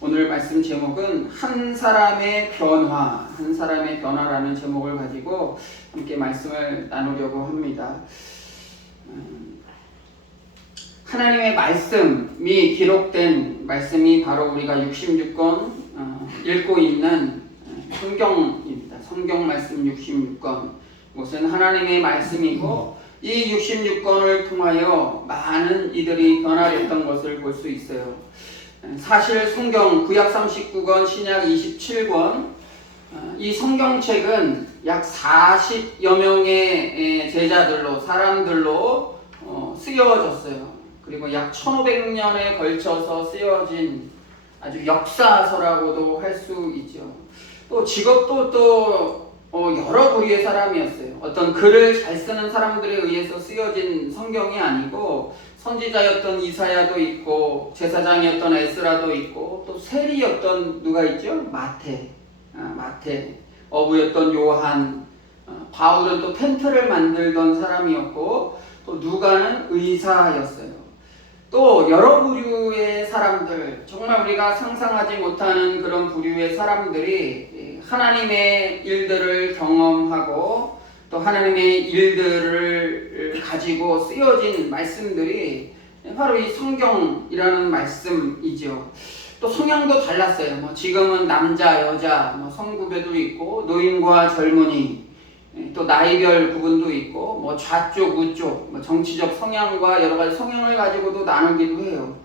오늘 말씀 제목은 한 사람의 변화, 한 사람의 변화라는 제목을 가지고 함께 말씀을 나누려고 합니다. 하나님의 말씀이 기록된 말씀이 바로 우리가 66권 읽고 있는 성경입니다. 성경 말씀 66권. 이것은 하나님의 말씀이고 이 66권을 통하여 많은 이들이 변화됐던 것을 볼 수 있어요. 사실 성경 구약 39권, 신약 27권, 이 성경책은 약 40여 명의 제자들로, 사람들로 쓰여졌어요. 그리고 약 1500년에 걸쳐서 쓰여진 아주 역사서라고도 할 수 있죠. 또 직업도 여러 부류의 사람이었어요. 어떤 글을 잘 쓰는 사람들에 의해서 쓰여진 성경이 아니고 선지자였던 이사야도 있고 제사장이었던 에스라도 있고 또 세리였던 누가 있죠? 마태, 어부였던 요한, 바울은 또 텐트를 만들던 사람이었고 또 누가는 의사였어요. 또 여러 부류의 사람들, 정말 우리가 상상하지 못하는 그런 부류의 사람들이 하나님의 일들을 경험하고 또 하나님의 일들을 가지고 쓰여진 말씀들이 바로 이 성경이라는 말씀이죠. 또 성향도 달랐어요. 지금은 남자, 여자, 성구별도 있고 노인과 젊은이, 또 나이별 구분도 있고 좌쪽, 우쪽, 정치적 성향과 여러 가지 성향을 가지고도 나누기도 해요.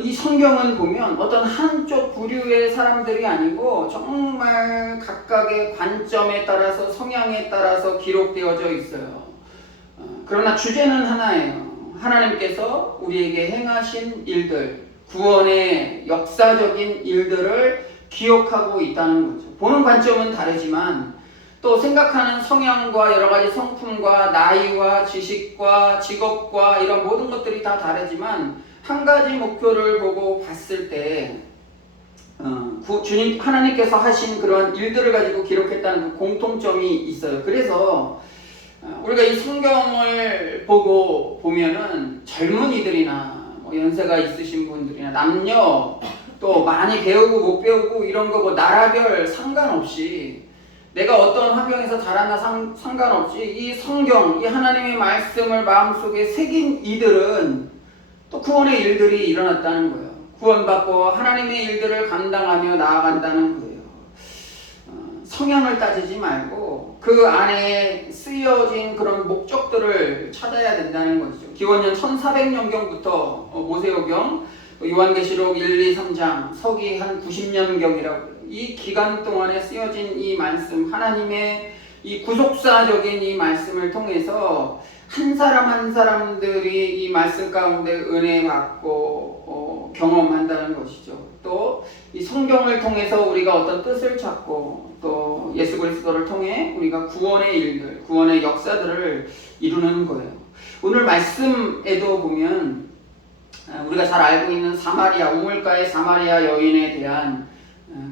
이 성경은 보면 어떤 한쪽 부류의 사람들이 아니고 정말 각각의 관점에 따라서 성향에 따라서 기록되어져 있어요. 그러나 주제는 하나예요. 하나님께서 우리에게 행하신 일들, 구원의 역사적인 일들을 기억하고 있다는 거죠. 보는 관점은 다르지만 또 생각하는 성향과 여러 가지 성품과 나이와 지식과 직업과 이런 모든 것들이 다 다르지만 한 가지 목표를 보고 봤을 때 주님 하나님께서 하신 그런 일들을 가지고 기록했다는 그 공통점이 있어요. 그래서 우리가 이 성경을 보면은 젊은이들이나 연세가 있으신 분들이나 남녀 또 많이 배우고 못 배우고 이런 거 나라별 상관없이 내가 어떤 환경에서 자라나 상관없이 이 성경, 이 하나님의 말씀을 마음속에 새긴 이들은 또 구원의 일들이 일어났다는 거예요. 구원받고 하나님의 일들을 감당하며 나아간다는 거예요. 성향을 따지지 말고 그 안에 쓰여진 그런 목적들을 찾아야 된다는 것이죠. 기원전 1400년경부터 모세오경, 요한계시록 1, 2, 3장, 서기 한 90년경이라고 이 기간 동안에 쓰여진 이 말씀, 하나님의 이 구속사적인 이 말씀을 통해서 한 사람 한 사람들이 이 말씀 가운데 은혜 받고 경험한다는 것이죠. 또 이 성경을 통해서 우리가 어떤 뜻을 찾고 또 예수 그리스도를 통해 우리가 구원의 일들, 구원의 역사들을 이루는 거예요. 오늘 말씀에도 보면 우리가 잘 알고 있는 사마리아, 우물가의 사마리아 여인에 대한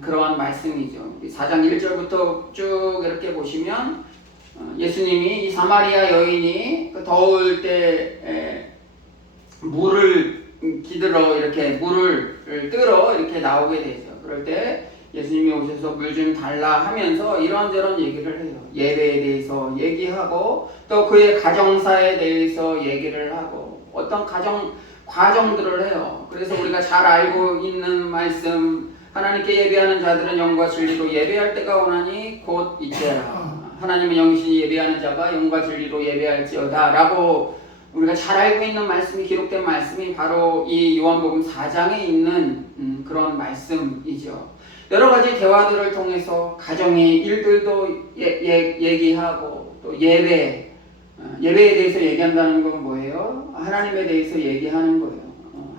그러한 말씀이죠. 4장 1절부터 쭉 이렇게 보시면 예수님이 이 사마리아 여인이 더울 때 물을 기들어 이렇게 물을 뜨러 이렇게 나오게 되죠. 그럴 때 예수님이 오셔서 물 좀 달라 하면서 이런저런 얘기를 해요. 예배에 대해서 얘기하고 또 그의 가정사에 대해서 얘기를 하고 어떤 과정들을 해요. 그래서 우리가 잘 알고 있는 말씀, 하나님께 예배하는 자들은 영과 진리로 예배할 때가 오나니 곧 이때라. 하나님의 영이시니 예배하는 자가 영과 진리로 예배할지어다 라고 우리가 잘 알고 있는 말씀이 기록된 말씀이 바로 이 요한복음 4장에 있는 그런 말씀이죠. 여러 가지 대화들을 통해서 가정의 일들도 얘기하고 또 예배에 대해서 얘기한다는 건 뭐예요? 하나님에 대해서 얘기하는 거예요.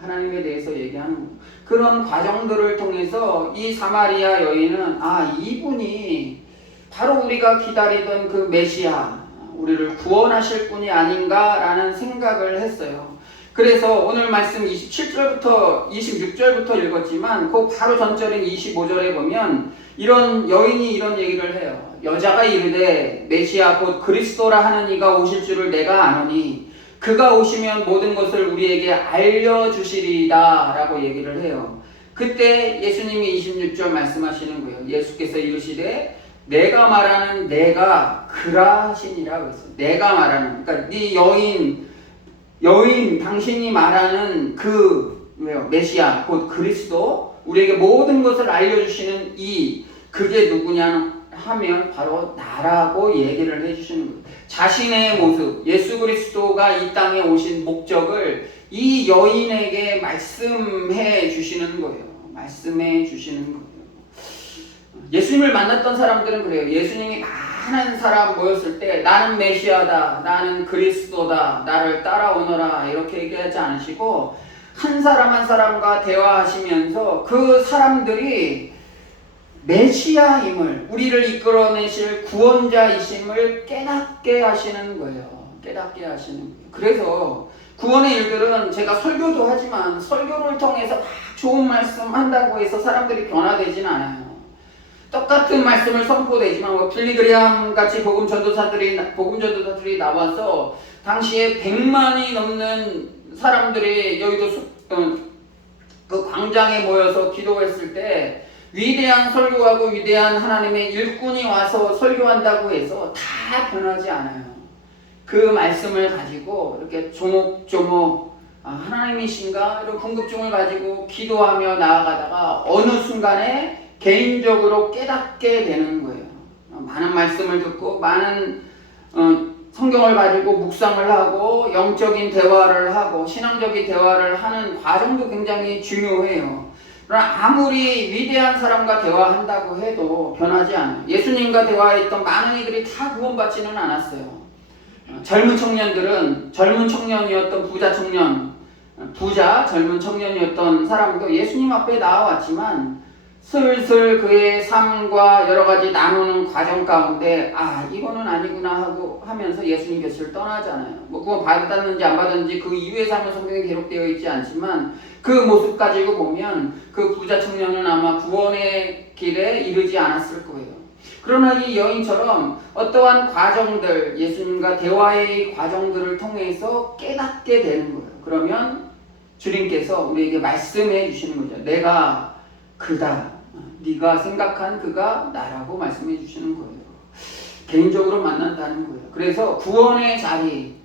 하나님에 대해서 얘기하는 거예요. 그런 과정들을 통해서 이 사마리아 여인은 이분이 바로 우리가 기다리던 그 메시아, 우리를 구원하실 분이 아닌가라는 생각을 했어요. 그래서 오늘 말씀 27절부터 26절부터 읽었지만 그 바로 전절인 25절에 보면 이런 여인이 이런 얘기를 해요. 여자가 이르되 메시아 곧 그리스도라 하는 이가 오실 줄을 내가 아노니 그가 오시면 모든 것을 우리에게 알려주시리다 라고 얘기를 해요. 그때 예수님이 26절 말씀하시는 거예요. 예수께서 이르시되 내가 말하는 내가 그라시니라 그랬어요. 내가 말하는, 그러니까 네 여인 당신이 말하는 그 메시아 곧 그리스도, 우리에게 모든 것을 알려주시는 그게 누구냐 하면 바로 나라고 얘기를 해주시는 거예요. 자신의 모습, 예수 그리스도가 이 땅에 오신 목적을 이 여인에게 말씀해 주시는 거예요. 말씀해 주시는 거예요. 예수님을 만났던 사람들은 그래요. 예수님이 많은 사람 모였을 때 나는 메시아다, 나는 그리스도다, 나를 따라오너라 이렇게 얘기하지 않으시고 한 사람 한 사람과 대화하시면서 그 사람들이 메시아임을, 우리를 이끌어내실 구원자이심을 깨닫게 하시는 거예요. 깨닫게 하시는 거예요. 그래서 구원의 일들은 제가 설교도 하지만 설교를 통해서 막 좋은 말씀 한다고 해서 사람들이 변화되진 않아요. 똑같은 말씀을 선포되지만 빌리그레함 같이 복음 전도사들이 나와서 당시에 100만이 넘는 사람들이 여의도 그 광장에 모여서 기도했을 때 위대한 설교하고 위대한 하나님의 일꾼이 와서 설교한다고 해서 다 변하지 않아요. 그 말씀을 가지고 이렇게 조목조목 하나님이신가 이런 궁금증을 가지고 기도하며 나아가다가 어느 순간에 개인적으로 깨닫게 되는 거예요. 많은 말씀을 듣고 많은 성경을 가지고 묵상을 하고 영적인 대화를 하고 신앙적인 대화를 하는 과정도 굉장히 중요해요. 그러나 아무리 위대한 사람과 대화한다고 해도 변하지 않아요. 예수님과 대화했던 많은 이들이 다 구원받지는 않았어요. 젊은 청년이었던 젊은 청년이었던 사람도 예수님 앞에 나와왔지만 슬슬 그의 삶과 여러 가지 나누는 과정 가운데 이거는 아니구나 하고 하면서 예수님 곁을 떠나잖아요. 그거 받았는지 안 받았는지 그 이후의 삶은 성경에 기록되어 있지 않지만 그 모습 가지고 보면 그 부자 청년은 아마 구원의 길에 이르지 않았을 거예요. 그러나 이 여인처럼 어떠한 과정들, 예수님과 대화의 과정들을 통해서 깨닫게 되는 거예요. 그러면 주님께서 우리에게 말씀해 주시는 거죠. 내가 그다. 네가 생각한 그가 나라고 말씀해 주시는 거예요. 개인적으로 만난다는 거예요. 그래서 구원의 자리,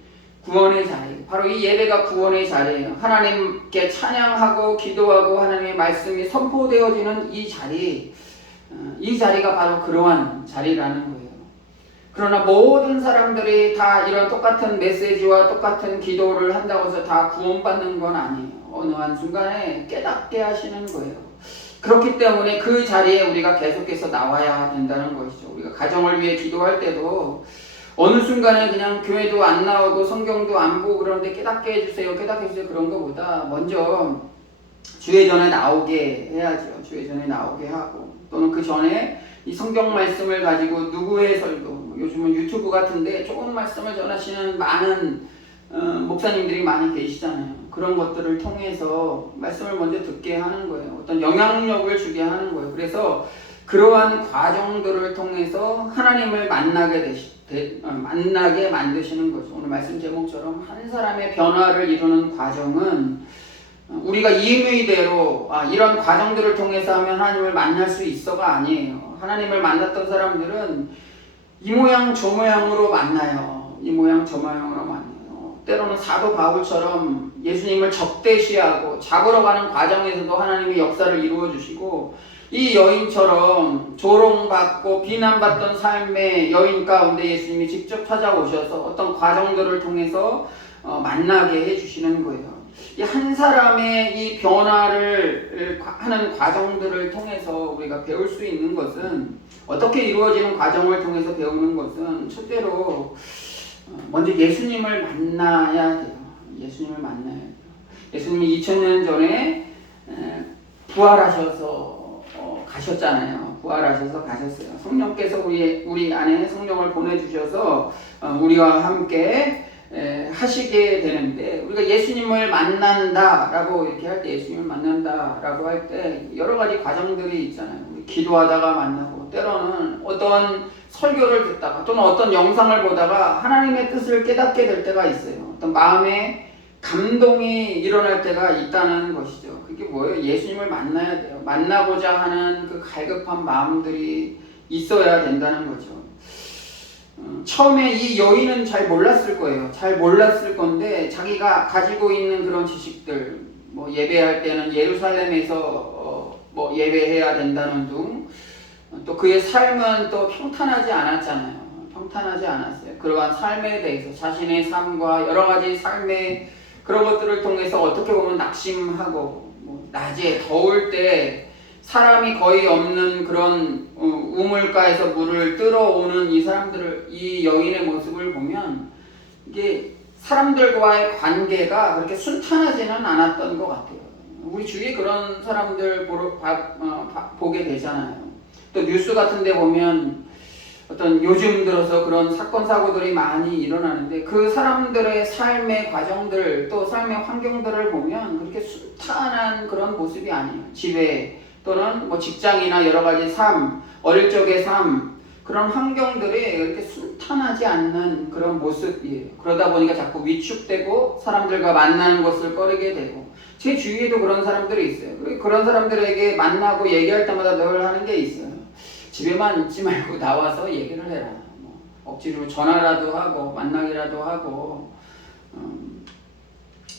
바로 이 예배가 구원의 자리예요. 하나님께 찬양하고 기도하고 하나님의 말씀이 선포되어지는 이 자리가 바로 그러한 자리라는 거예요. 그러나 모든 사람들이 다 이런 똑같은 메시지와 똑같은 기도를 한다고 해서 다 구원받는 건 아니에요. 어느 한순간에 깨닫게 하시는 거예요. 그렇기 때문에 그 자리에 우리가 계속해서 나와야 된다는 것이죠. 우리가 가정을 위해 기도할 때도 어느 순간에 그냥 교회도 안 나오고 성경도 안 보고 그러는데 깨닫게 해주세요 그런 것보다 먼저 주회전에 나오게 해야죠. 주회전에 나오게 하고 또는 그 전에 이 성경 말씀을 가지고 누구의 설교, 요즘은 유튜브 같은데 좋은 말씀을 전하시는 많은 목사님들이 많이 계시잖아요. 그런 것들을 통해서 말씀을 먼저 듣게 하는 거예요. 어떤 영향력을 주게 하는 거예요. 그래서 그러한 과정들을 통해서 하나님을 만나게 만드시는 거죠. 오늘 말씀 제목처럼 한 사람의 변화를 이루는 과정은 우리가 임의대로 이런 과정들을 통해서 하면 하나님을 만날 수 있어가 아니에요. 하나님을 만났던 사람들은 이 모양 저 모양으로 만나요. 때로는 사도 바울처럼 예수님을 적대시하고 잡으러 가는 과정에서도 하나님의 역사를 이루어 주시고, 이 여인처럼 조롱받고 비난받던 삶의 여인 가운데 예수님이 직접 찾아오셔서 어떤 과정들을 통해서 만나게 해주시는 거예요. 이 한 사람의 이 변화를 하는 과정들을 통해서 우리가 배울 수 있는 것은, 어떻게 이루어지는 과정을 통해서 배우는 것은 첫째로 먼저 예수님을 만나야 돼요. 예수님이 2000년 전에 부활하셔서 가셨잖아요. 가셨어요. 성령께서 우리 안에 성령을 보내주셔서 우리와 함께 하시게 되는데, 우리가 예수님을 만난다라고 이렇게 할 때, 여러 가지 과정들이 있잖아요. 기도하다가 만나고, 때로는 어떤 설교를 듣다가 또는 어떤 영상을 보다가 하나님의 뜻을 깨닫게 될 때가 있어요. 어떤 마음에 감동이 일어날 때가 있다는 것이죠. 그게 뭐예요? 예수님을 만나야 돼요. 만나고자 하는 그 갈급한 마음들이 있어야 된다는 거죠. 처음에 이 여인은 잘 몰랐을 거예요. 잘 몰랐을 건데 자기가 가지고 있는 그런 지식들, 뭐 예배할 때는 예루살렘에서 뭐 예배해야 된다는 둥, 또 그의 삶은 또 평탄하지 않았잖아요. 평탄하지 않았어요. 그러한 삶에 대해서 자신의 삶과 여러 가지 삶의 그런 것들을 통해서 어떻게 보면 낙심하고, 뭐 낮에 더울 때 사람이 거의 없는 그런 우물가에서 물을 들어오는 이 사람들을, 이 여인의 모습을 보면 이게 사람들과의 관계가 그렇게 순탄하지는 않았던 것 같아요. 우리 주위에 그런 사람들 보게 되잖아요. 또 뉴스 같은 데 보면 어떤 요즘 들어서 그런 사건 사고들이 많이 일어나는데 그 사람들의 삶의 과정들 또 삶의 환경들을 보면 그렇게 순탄한 그런 모습이 아니에요. 집에 또는 뭐 직장이나 여러 가지 삶, 어릴 적의 삶, 그런 환경들이 이렇게 순탄하지 않는 그런 모습이에요. 그러다 보니까 자꾸 위축되고 사람들과 만나는 것을 꺼리게 되고, 제 주위에도 그런 사람들이 있어요. 그런 사람들에게 만나고 얘기할 때마다 늘 하는 게 있어요. 집에만 있지 말고 나와서 얘기를 해라. 뭐 억지로 전화라도 하고 만나기라도 하고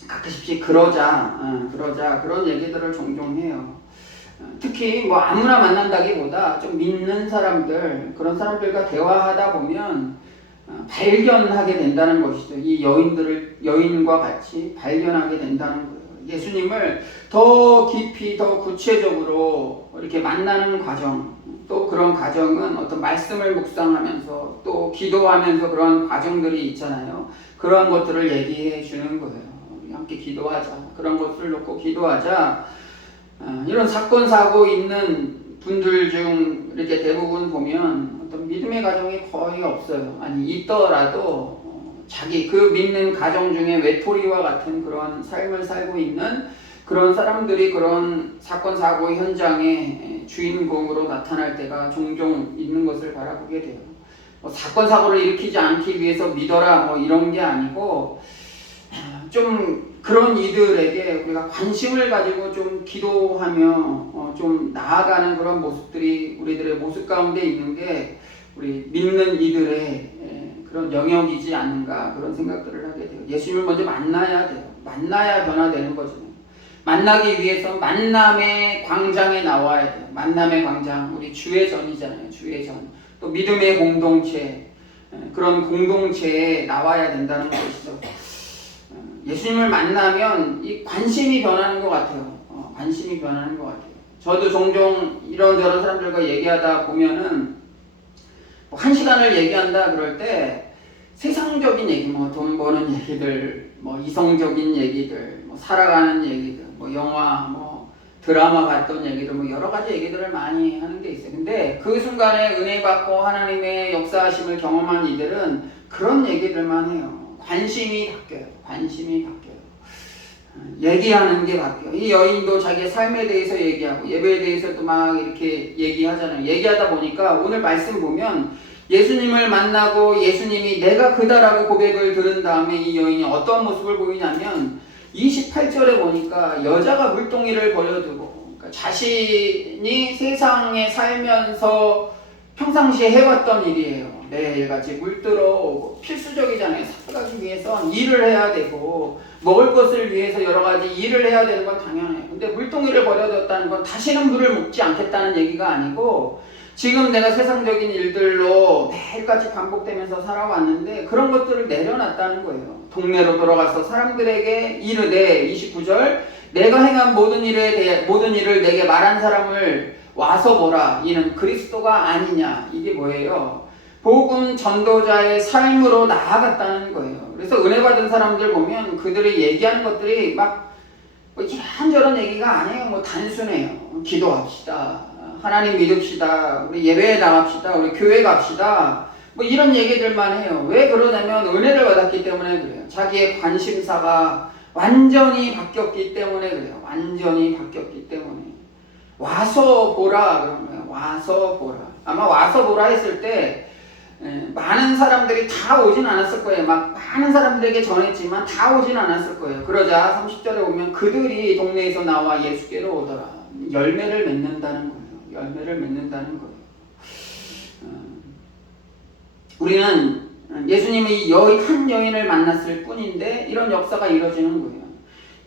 가끔씩 그러자 그런 얘기들을 종종 해요. 특히 뭐 아무나 만난다기보다 좀 믿는 사람들, 그런 사람들과 대화하다 보면 발견하게 된다는 것이죠. 이 여인과 같이 발견하게 된다는 거예요. 예수님을 더 깊이 더 구체적으로 이렇게 만나는 과정, 또 그런 과정은 어떤 말씀을 묵상하면서 또 기도하면서 그런 과정들이 있잖아요. 그러한 것들을 얘기해 주는 거예요. 우리 함께 기도하자. 그런 것들을 놓고 기도하자. 이런 사건 사고 있는 분들 중 이렇게 대부분 보면 어떤 믿음의 가정이 거의 없어요. 아니 있더라도 자기 그 믿는 가정 중에 외톨이와 같은 그런 삶을 살고 있는 그런 사람들이 그런 사건 사고 현장의 주인공으로 나타날 때가 종종 있는 것을 바라보게 돼요. 사건 사고를 일으키지 않기 위해서 믿어라 뭐 이런 게 아니고, 좀 그런 이들에게 우리가 관심을 가지고 좀 기도하며 좀 나아가는 그런 모습들이 우리들의 모습 가운데 있는 게 우리 믿는 이들의 그런 영역이지 않는가, 그런 생각들을 하게 돼요. 예수님을 먼저 만나야 돼요. 만나야 변화되는 거죠. 만나기 위해서 만남의 광장에 나와야 돼요. 만남의 광장, 우리 주의 전이잖아요. 주의 전. 또 믿음의 공동체, 그런 공동체에 나와야 된다는 것이죠. 예수님을 만나면 이 관심이 변하는 것 같아요. 관심이 변하는 것 같아요. 저도 종종 이런저런 사람들과 얘기하다 보면은 한 시간을 얘기한다 그럴 때 세상적인 얘기, 뭐 돈 버는 얘기들, 뭐 이성적인 얘기들, 뭐 살아가는 얘기들, 뭐 영화, 뭐 드라마 봤던 얘기들, 뭐 여러 가지 얘기들을 많이 하는 게 있어요. 근데 그 순간에 은혜 받고 하나님의 역사하심을 경험한 이들은 그런 얘기들만 해요. 관심이 바뀌어요. 관심이 바뀌어요. 얘기하는 게 바뀌어요. 이 여인도 자기의 삶에 대해서 얘기하고 예배에 대해서도 막 이렇게 얘기하잖아요. 얘기하다 보니까 오늘 말씀 보면 예수님을 만나고 예수님이 내가 그다라고 고백을 들은 다음에 이 여인이 어떤 모습을 보이냐면 28절에 보니까 여자가 물동이를 버려두고, 그러니까 자신이 세상에 살면서 평상시에 해왔던 일이에요. 매일같이 물 들어오고 필수적이잖아요. 살아가기 위해서 일을 해야 되고 먹을 것을 위해서 여러 가지 일을 해야 되는 건 당연해요. 근데 물동이를 버려뒀다는 건 다시는 물을 먹지 않겠다는 얘기가 아니고, 지금 내가 세상적인 일들로 매일같이 반복되면서 살아왔는데 그런 것들을 내려놨다는 거예요. 동네로 돌아가서 사람들에게 이르되, 29절, 내가 행한 모든 일을 내게 말한 사람을 와서 보라. 이는 그리스도가 아니냐. 이게 뭐예요? 복음 전도자의 삶으로 나아갔다는 거예요. 그래서 은혜 받은 사람들 보면 그들이 얘기하는 것들이 막 이런저런 얘기가 아니에요. 뭐 단순해요. 기도합시다. 하나님 믿읍시다. 우리 예배에 나갑시다. 우리 교회 갑시다. 뭐 이런 얘기들만 해요. 왜 그러냐면 은혜를 받았기 때문에 그래요. 자기의 관심사가 완전히 바뀌었기 때문에 그래요. 완전히 바뀌었기 때문에. 와서 보라 그런 거예요. 와서 보라. 아마 와서 보라 했을 때 많은 사람들이 다 오진 않았을 거예요. 막 많은 사람들에게 전했지만 다 오진 않았을 거예요. 그러자 30절에 보면 그들이 동네에서 나와 예수께로 오더라. 열매를 맺는다는 거예요. 열매를 맺는다는 거예요. 우리는 예수님이 한 여인을 만났을 뿐인데 이런 역사가 이루어지는 거예요.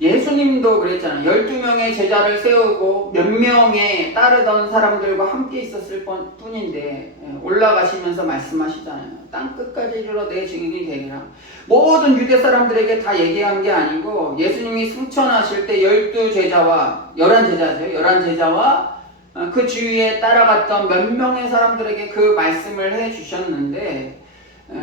예수님도 그랬잖아요. 12명의 제자를 세우고 몇 명의 따르던 사람들과 함께 있었을 뿐인데 올라가시면서 말씀하시잖아요. 땅 끝까지 이르러 내 증인이 되리라. 모든 유대 사람들에게 다 얘기한 게 아니고 예수님이 승천하실 때 11제자와 11제자와 그 주위에 따라갔던 몇 명의 사람들에게 그 말씀을 해주셨는데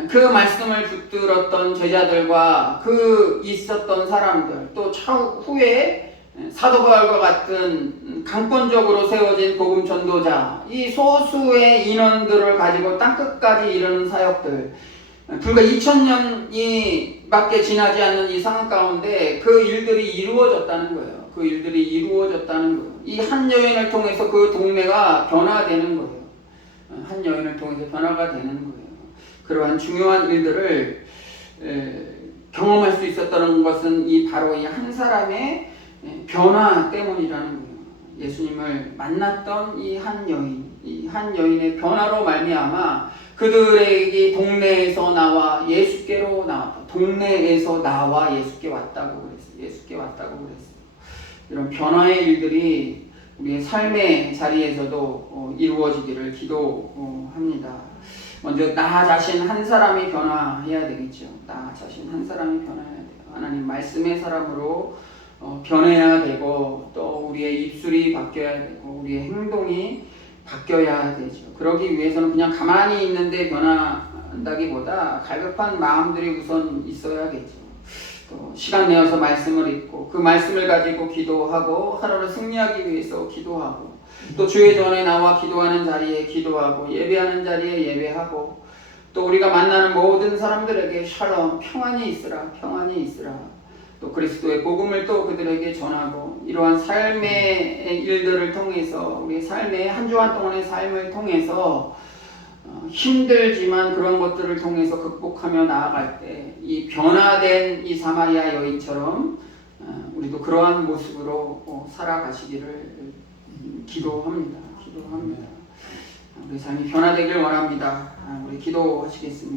그 말씀을 붙들었던 제자들과 그 있었던 사람들 또 차후에 사도 바울과 같은 강권적으로 세워진 복음 전도자 이 소수의 인원들을 가지고 땅끝까지 이르는 사역들 불과 2000년이 밖에 지나지 않는 이 상황 가운데 그 일들이 이루어졌다는 거예요. 그 일들이 이루어졌다는 거예요. 이 한 여인을 통해서 그 동네가 변화되는 거예요. 한 여인을 통해서 변화가 되는 거예요. 그러한 중요한 일들을 경험할 수 있었다는 것은 바로 이 한 사람의 변화 때문이라는 거예요. 예수님을 만났던 이 한 여인의 변화로 말미암아 그들에게 동네에서 나와 예수께로 나왔다. 동네에서 나와 예수께 왔다고 그랬어요. 이런 변화의 일들이 우리의 삶의 자리에서도 이루어지기를 기도합니다. 먼저 나 자신 한 사람이 변화해야 되겠죠. 나 자신 한 사람이 변화해야 돼요. 하나님 말씀의 사람으로 변해야 되고 또 우리의 입술이 바뀌어야 되고 우리의 행동이 바뀌어야 되죠. 그러기 위해서는 그냥 가만히 있는데 변화한다기보다 갈급한 마음들이 우선 있어야겠죠. 또 시간 내어서 말씀을 읽고 그 말씀을 가지고 기도하고 하루를 승리하기 위해서 기도하고 또 주의 전에 나와 기도하는 자리에 기도하고 예배하는 자리에 예배하고 또 우리가 만나는 모든 사람들에게 샬롬 평안이 있으라 또 그리스도의 복음을 또 그들에게 전하고 이러한 삶의 일들을 통해서 우리 삶의 한 주간 동안의 삶을 통해서 힘들지만 그런 것들을 통해서 극복하며 나아갈 때 이 변화된 이 사마리아 여인처럼 우리도 그러한 모습으로 살아가시기를 기도합니다. 우리 삶이 변화되길 원합니다. 우리 기도하시겠습니다.